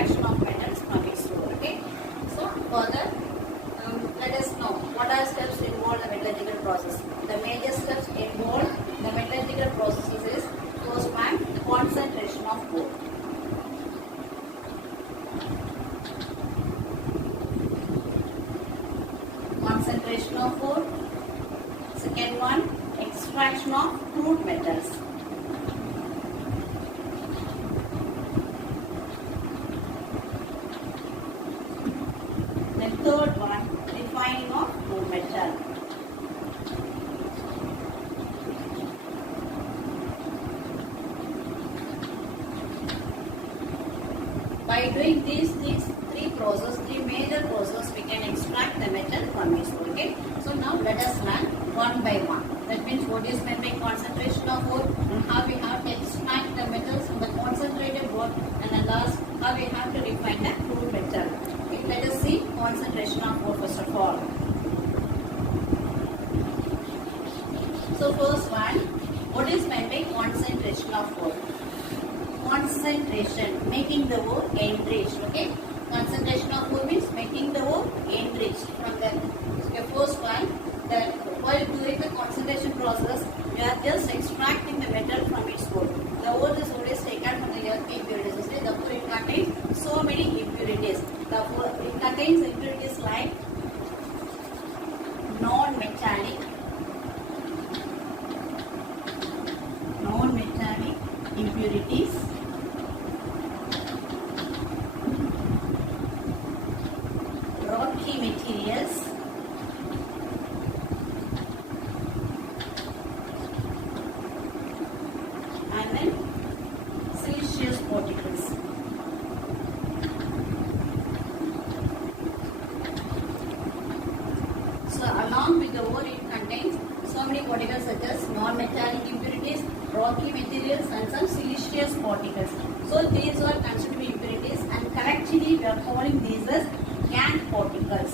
extraction of metals from its ore. Okay. So further, let us know what are steps involved in the metallurgical process. The major steps involved in the metallurgical processes is first one, concentration of ore. Concentration of ore. Second one, extraction of crude metals. Then third one, refining of crude metal. By doing these three major processes, we can extract the metal from its ore. Okay. So now let us learn one by one. That means what is meant by concentration of ore, how we have to extract the metals from the concentrated ore, and then last how we have to refine the crude metal. Okay. Let us see concentration of ore first of all. So first one, what is meant by concentration of ore? Concentration, making the ore enriched. Okay. Concentration of ore means making the ore enriched. From the first one, that while doing the concentration process, we are just extracting the metal from its ore. The ore is always taken from the earth impurities. Therefore, it contains so many impurities. Therefore, it contains impurities like non-metallic impurities, rocky materials, and then siliceous particles. So along with the ore, it contains so many particles such as non-metallic impurities, rocky materials, and some siliceous particles. So these are considered to be impurities, and correctly we are calling these as gangue particles.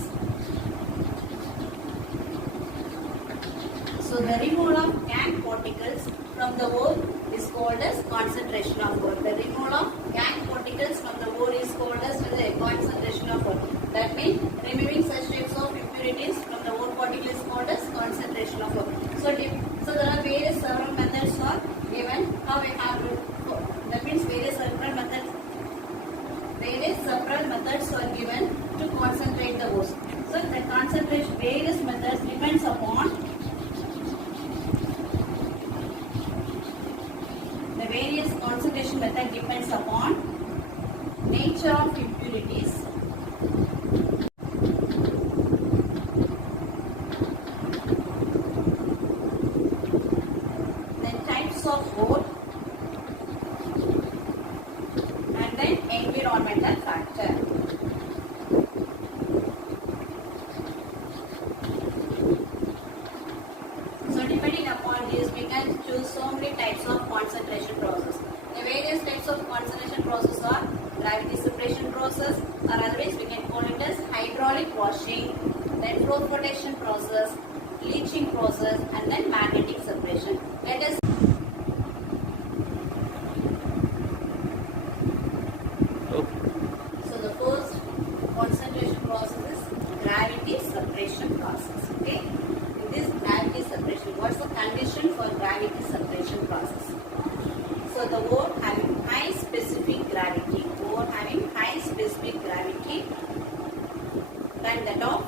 So the removal of gangue particles from the ore is called as concentration of ore. The removal of gangue particles from the ore is called as the concentration of ore. That means removing such types of impurities from the ore particle is called as concentration of ore. So there are various several methods are given. How we have to, that means various several methods are given to concentrate the ores. So the concentration various methods depends upon the various concentration method depends upon nature of impurities, then types of ore, and then environmental factor. So depending upon this, we can choose so many types of concentration process. The various types of concentration process are gravity separation process, or otherwise we can call it as hydraulic washing, then flotation process, leaching process, and then magnetic separation. Let us So the first concentration process is gravity separation process. Okay. In this gravity separation, what's the condition for gravity separation process? So the ore having high specific gravity, than that of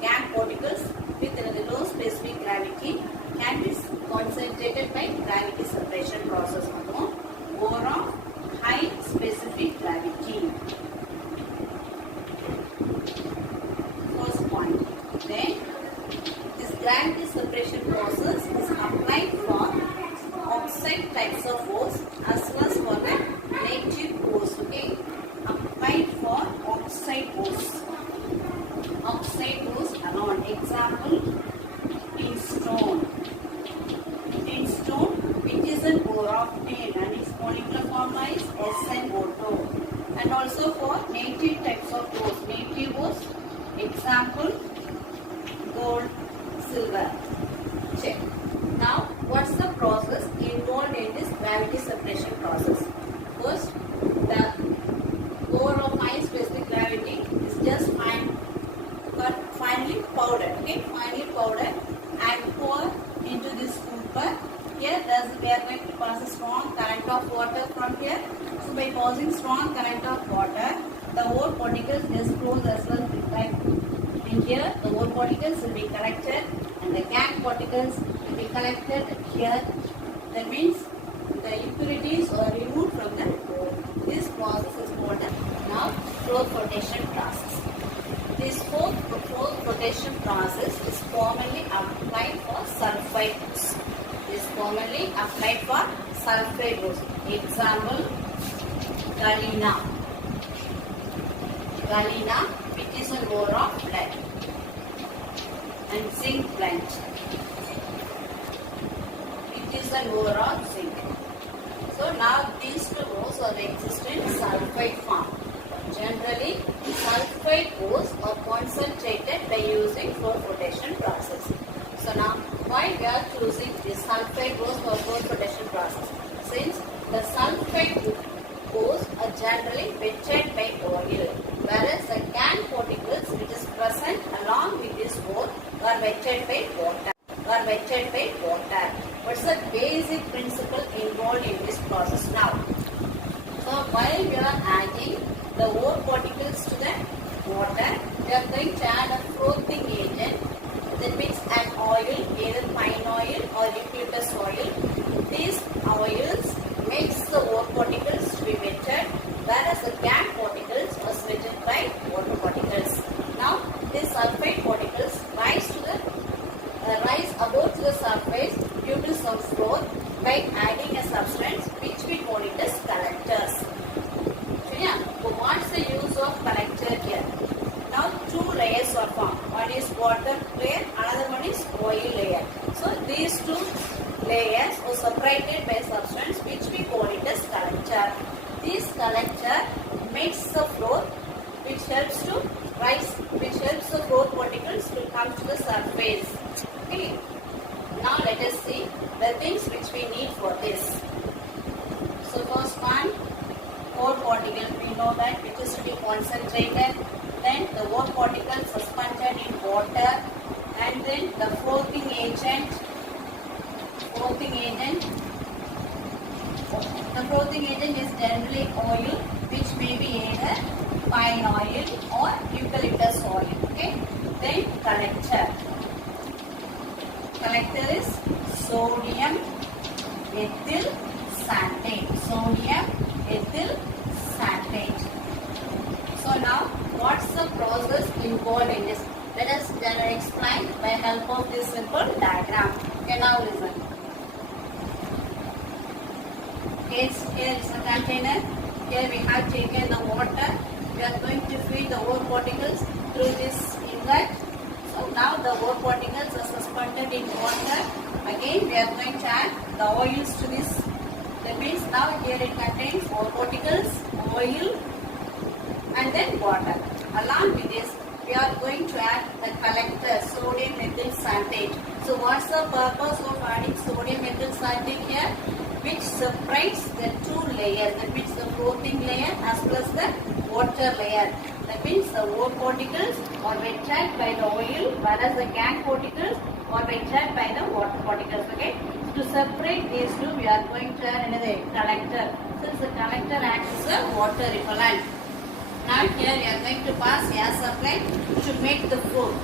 gangue particles with the low specific gravity can be concentrated by gravity separation process. Ore of high specific gravity. First point. Then this gravity separation process is applied for oxide types of ores as well as for the native ores. Okay, applied for oxide ores. Oxide ores alone. Example, in stone. In stone, which is an ore of tin, and its molecular formula is SnO2. And also for native types of ores. Native ores, example, gold, silver. Check. Now, what's the process involved in this gravity separation process? First, the ore of high current of water, the ore particles just flows as well like in here. The ore particles will be collected and the gangue particles will be collected here. That means the impurities are removed from the ore. This process is called the now froth flotation process. This froth flotation process is commonly applied for sulfide ores. Is commonly applied for sulfide ores. Example, galena. Galena, which is an ore of lead, and zinc blende, which is an ore of zinc. So now these two ores are exist in sulfide form. Generally, sulfide ores are concentrated by using froth flotation process. So now, why we are choosing this sulfide ores for froth flotation process? Since the sulfide ores are generally wetted by oil, whereas the gangue particles which is present along with this ore are wetted by water. What's the basic principle involved in this process now? So while we are adding the ore particles to the water, we are going to add a frothing agent. That means an oil, either pine oil or eucalyptus oil. These oils makes the ore particles to be wetted, whereas the gangue particles are wetted by water particles. Now these sulfide particles rise above to the surface due to some froth by adding a substance which we call it as collectors. So what's the use of collector here? Now two layers are formed. One is water layer, another one is oil layer. So these two layers are separated by a substance which we call it as collector. This collector makes the froth which helps the froth particles to come to the surface. Okay. Now let us see the things which we need for this. So first one, ore particle. We know that it is to be concentrated. Then the ore particle suspended in water, and then the frothing agent. The frothing agent is generally oil, which may be either pine oil or eucalyptus oil. Okay. Then collector. Collector is sodium ethyl santate. Sodium ethyl santate. So now, what's the process involved in this? Let us explain by help of this simple diagram. Okay, now listen. Okay, here is a container. Here we have taken the water. We are going to feed the ore particles through this inlet. So now the ore particles are suspended in water. Again, we are going to add the oils to this. That means now here it contains ore particles, oil, and then water. Along with this, we are going to add the collector, sodium ethyl santate. So what's the purpose of adding sodium ethyl santate here? Which separates the two layers. That means the frothing layer as well as the water layer. That means the ore particles are wetted by the oil, whereas the gangue particles are wetted by the water particles. Okay. So to separate these two, we are going to add another collector. Since the collector acts as a water repellent. Now here we are going to pass air supply to make the froth,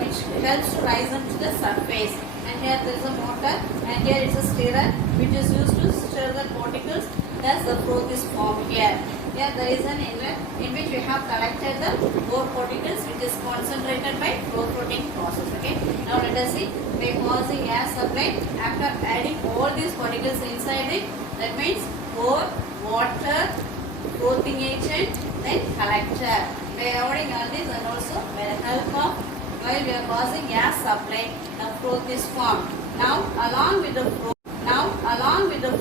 which helps to rise up to the surface. And here there is a motor, and here is a stirrer which is used to stir the particles. Thus the froth is formed here. Here there is an inlet in which we have collected the ore particles which is concentrated by froth floating process. Okay. Now let us see. By passing air supply, after adding all these particles inside it, that means ore, water, frothing agent, then collector. By avoiding all this and also by the help of while we are passing air supply, the froth is formed. Now along with the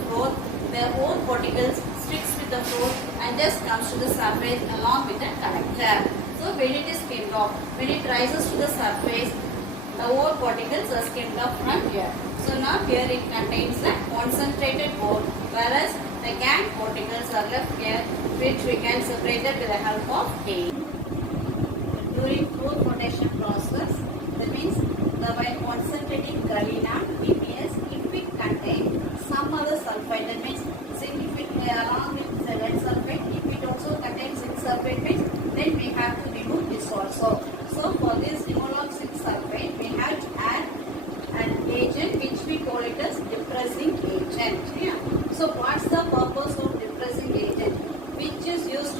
froth, the ore particles sticks with the froth and just comes to the surface along with the collector. So when it is skimmed off, when it rises to the surface, the ore particles are skimmed off from here. So now here it contains the concentrated ore, whereas the gangue particles are left here, which we can separate it with the help of tape. During froth flotation process, that means while concentrating galena, EPS, if it contains some other sulfide, that means zinc if it along with the lead sulfide, if it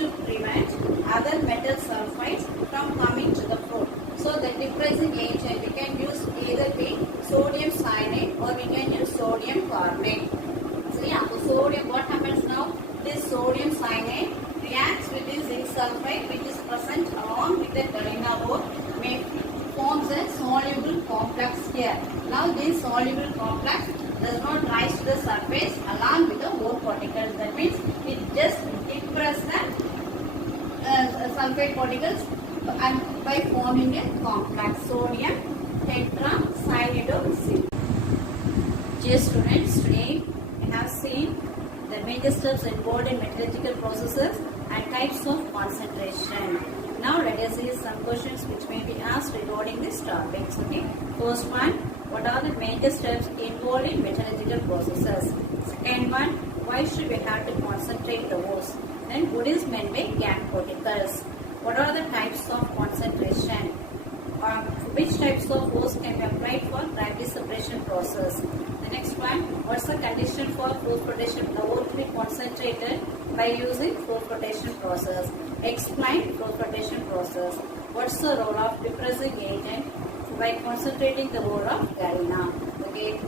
to prevent other metal sulfides from coming to the floor. So the depressing agent we can use either be sodium cyanide or we can use sodium carbonate. So yeah, so sodium, what happens now? This sodium cyanide reacts with this zinc sulfide which is present along with the galena ore, forms a soluble complex here. Now this soluble complex does not rise to the surface along with the ore particles. That means it just depresses the sulfide particles and by forming a complex sodium tetracyanidose. Dear students, today we have seen the major steps involved in metallurgical processes and types of concentration. Now let us see some questions which may be asked regarding this topics. Okay. First one, what are the major steps involved in metallurgical processes? Second one, why should we have to concentrate the ores? Then what is meant by gangue particles? What are the types of concentration? Which types of ores can be applied for gravity separation process? The next one, what's the condition for froth flotation? The ore to be concentrated by using froth flotation process. Explain froth flotation process. What's the role of depressing agent by concentrating the ore of galena? Okay.